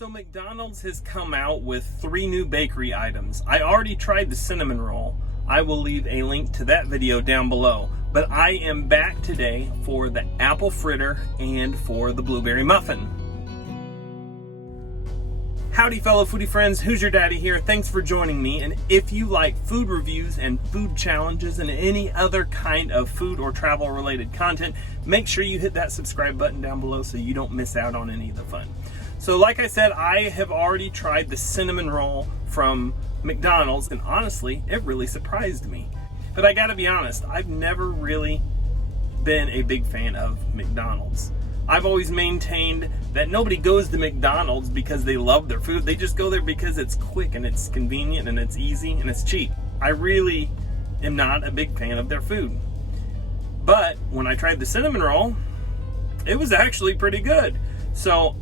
So McDonald's has come out with 3 new bakery items. I already tried the cinnamon roll. I will leave a link to that video down below. But I am back today for the apple fritter and for the blueberry muffin. Howdy fellow foodie friends, Hoosier Daddy here. Thanks for joining me. And if you like food reviews and food challenges and any other kind of food or travel related content, make sure you hit that subscribe button down below so you don't miss out on any of the fun. So like I said, I have already tried the cinnamon roll from McDonald's, and honestly, it really surprised me. But I gotta be honest, I've never really been a big fan of McDonald's. I've always maintained that nobody goes to McDonald's because they love their food. They just go there because it's quick and it's convenient and it's easy and it's cheap. I really am not a big fan of their food. But when I tried the cinnamon roll, it was actually pretty good. So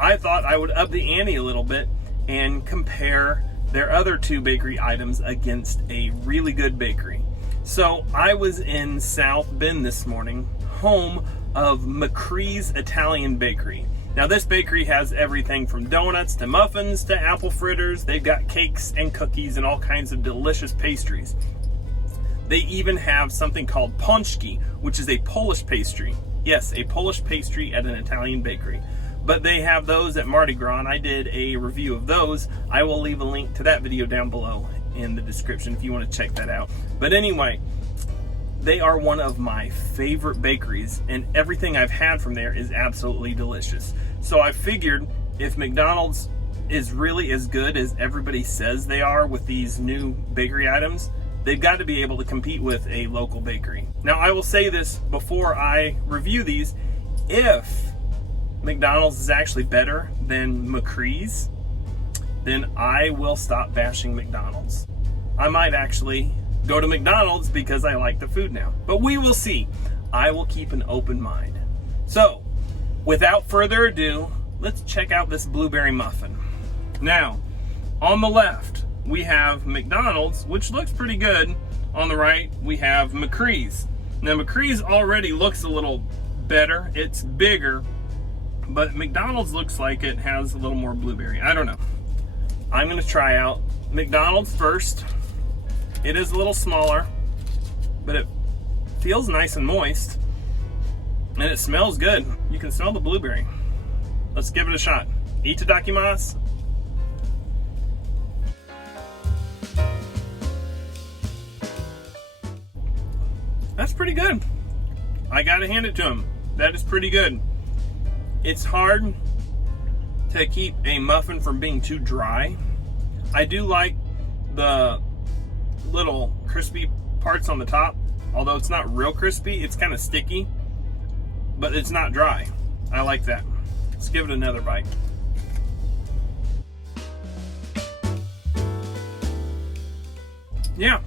I thought I would up the ante a little bit and compare their other 2 bakery items against a really good bakery. So I was in South Bend this morning, home of McCree's Italian Bakery. Now this bakery has everything from donuts to muffins to apple fritters. They've got cakes and cookies and all kinds of delicious pastries. They even have something called pączki, which is a Polish pastry. Yes, a Polish pastry at an Italian bakery. But they have those at Mardi Gras, and I did a review of those. I will leave a link to that video down below in the description if you want to check that out. But anyway, they are one of my favorite bakeries, and everything I've had from there is absolutely delicious. So I figured if McDonald's is really as good as everybody says they are with these new bakery items, they've got to be able to compete with a local bakery. Now I will say this before I review these: if McDonald's is actually better than McCree's, then I will stop bashing McDonald's. I might actually go to McDonald's because I like the food now. But we will see. I will keep an open mind. So, without further ado, let's check out this blueberry muffin. Now, on the left, we have McDonald's, which looks pretty good. On the right, we have McCree's. Now, McCree's already looks a little better. It's bigger. But McDonald's looks like it has a little more blueberry. I don't know. I'm going to try out McDonald's first. It is a little smaller, but it feels nice and moist. And it smells good. You can smell the blueberry. Let's give it a shot. Itadakimasu. That's pretty good. I gotta hand it to him. That is pretty good. It's hard to keep a muffin from being too dry. I do like the little crispy parts on the top. Although it's not real crispy, it's kind of sticky, but it's not dry. I like that. Let's give it another bite. Yeah,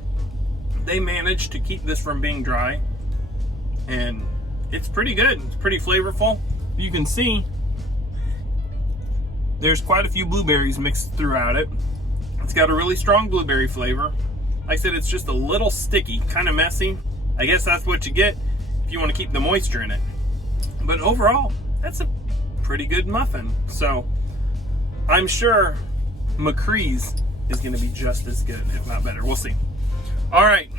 they managed to keep this from being dry, and it's pretty good. It's pretty flavorful. You can see there's quite a few blueberries mixed throughout it. It's got a really strong blueberry flavor. Like I said, it's just a little sticky, kind of messy. I guess that's what you get if you want to keep the moisture in it. But overall, that's a pretty good muffin. So I'm sure McCree's is going to be just as good, if not better. We'll see. All right,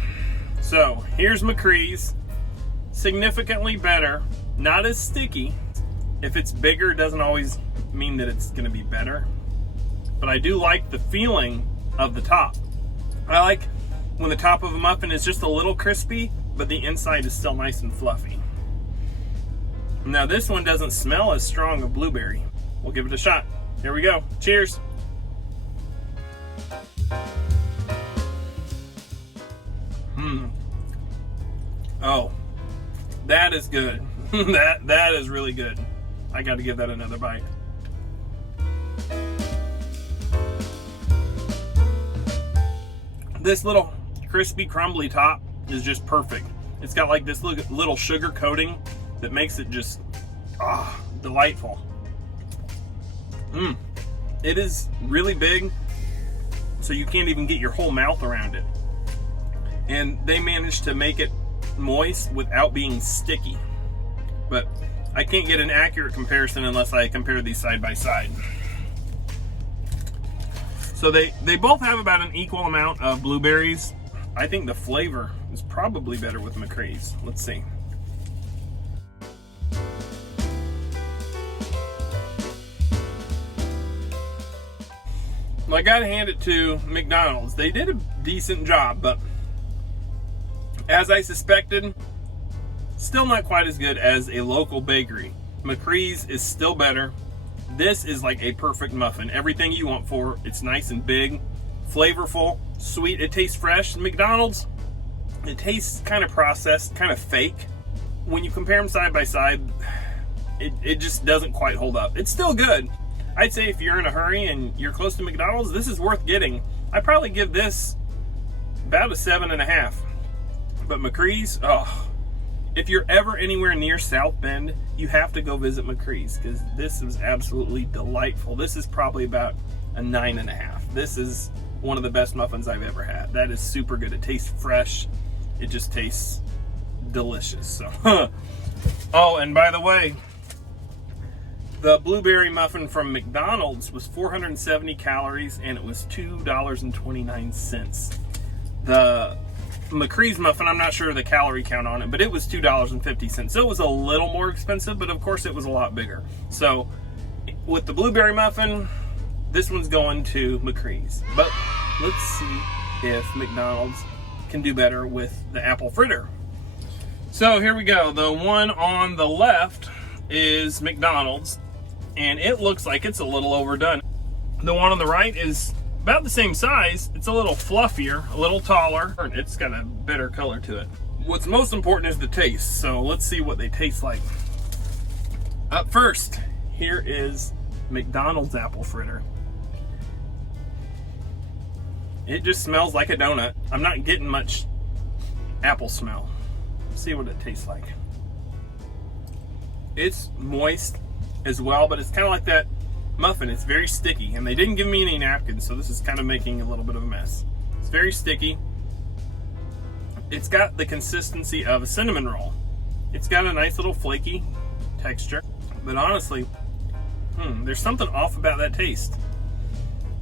so here's McCree's. Significantly better, not as sticky. If it's bigger, it doesn't always mean that it's going to be better. But I do like the feeling of the top. I like when the top of a muffin is just a little crispy, but the inside is still nice and fluffy. Now this one doesn't smell as strong of blueberry. We'll give it a shot. Here we go. Cheers. Oh, that is good. that is really good. I got to give that another bite. This little crispy, crumbly top is just perfect. It's got like this little sugar coating that makes it just delightful. It is really big, so you can't even get your whole mouth around it. And they managed to make it moist without being sticky. But I can't get an accurate comparison unless I compare these side by side. So they both have about an equal amount of blueberries. I think the flavor is probably better with McCree's. Let's see. Well, I gotta hand it to McDonald's. They did a decent job, but as I suspected, still not quite as good as a local bakery. McCree's is still better. This is like a perfect muffin. Everything you want for it. It's nice and big, flavorful, sweet. It tastes fresh. McDonald's, it tastes kind of processed, kind of fake. When you compare them side by side, it just doesn't quite hold up. It's still good. I'd say if you're in a hurry and you're close to McDonald's, this is worth getting. I'd probably give this about a 7.5. But McCree's, oh, if you're ever anywhere near South Bend, you have to go visit McCree's because this is absolutely delightful. This is probably about a 9.5. This is one of the best muffins I've ever had. That is super good. It tastes fresh. It just tastes delicious. So, oh, and by the way, the blueberry muffin from McDonald's was 470 calories and it was $2.29. The McCree's muffin, I'm not sure of the calorie count on it, but it was $2.50. So it was a little more expensive, but of course it was a lot bigger. So with the blueberry muffin, this one's going to McCree's. But let's see if McDonald's can do better with the apple fritter. So here we go. The one on the left is McDonald's, and it looks like it's a little overdone. The one on the right is about the same size. It's a little fluffier, a little taller. It's got a better color to it. What's most important is the taste. So let's see what they taste like. Up first, here is McDonald's apple fritter. It just smells like a donut. I'm not getting much apple smell. Let's see what it tastes like. It's moist as well, but it's kind of like that muffin. It's very sticky, and they didn't give me any napkins, so this is kind of making a little bit of a mess. It's very sticky. It's got the consistency of a cinnamon roll. It's got a nice little flaky texture, but honestly, there's something off about that taste.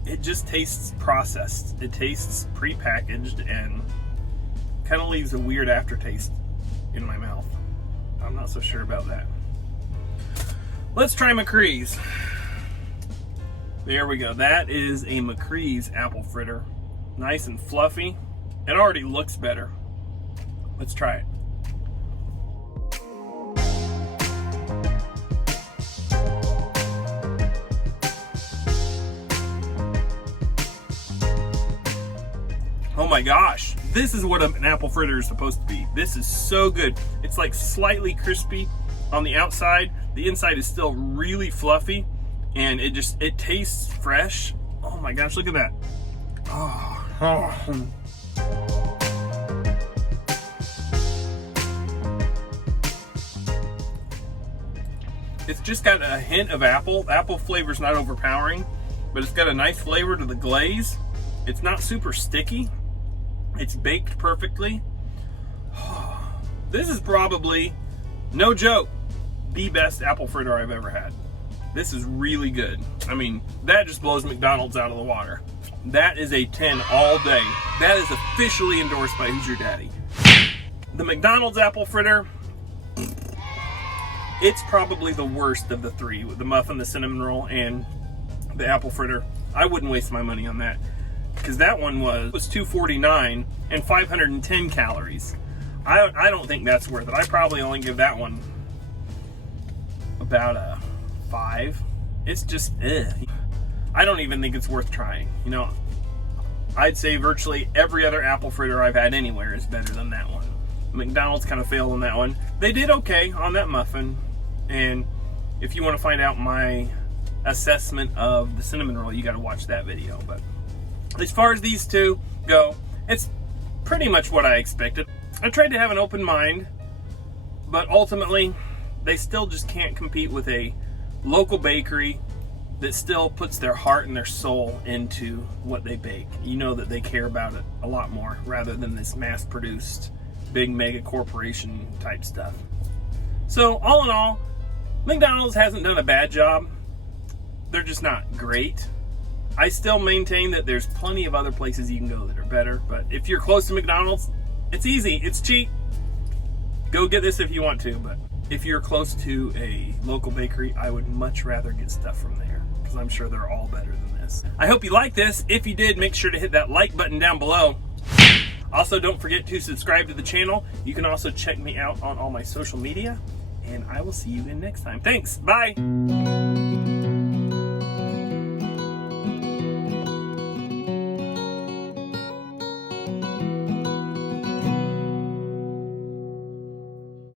It just tastes processed. It tastes pre-packaged and kind of leaves a weird aftertaste in my mouth. I'm not so sure about that. Let's try McCree's. There we go. That is a McCree's apple fritter. Nice and fluffy. It already looks better. Let's try it. Oh my gosh. This is what an apple fritter is supposed to be. This is so good. It's like slightly crispy on the outside. The inside is still really fluffy, and it tastes fresh. Oh my gosh, look at that. Oh. It's just got a hint of apple. The apple flavor's not overpowering, but it's got a nice flavor to the glaze. It's not super sticky. It's baked perfectly. This is probably, no joke, the best apple fritter I've ever had. This is really good. I mean, that just blows McDonald's out of the water. That is a 10 all day. That is officially endorsed by Hoosier Daddy. The McDonald's apple fritter, it's probably the worst of the three, with the muffin, the cinnamon roll, and the apple fritter. I wouldn't waste my money on that, because that one was $2.49 and 510 calories. I don't think that's worth it. I probably only give that one about a 5. It's just, I don't even think it's worth trying. You know, I'd say virtually every other apple fritter I've had anywhere is better than that one. McDonald's kind of failed on that one. They did okay on that muffin, and if you want to find out my assessment of the cinnamon roll, you got to watch that video. But as far as these two go, it's pretty much what I expected. I tried to have an open mind, but ultimately they still just can't compete with a local bakery that still puts their heart and their soul into what they bake. You know that they care about it a lot more rather than this mass-produced big mega corporation type stuff. So all in all, McDonald's hasn't done a bad job. They're just not great. I still maintain that there's plenty of other places you can go that are better, but if you're close to McDonald's, it's easy, it's cheap. Go get this if you want to, but if you're close to a local bakery, I would much rather get stuff from there, because I'm sure they're all better than this. I hope you liked this. If you did, make sure to hit that like button down below. Also, don't forget to subscribe to the channel. You can also check me out on all my social media, and I will see you in next time. Thanks, bye!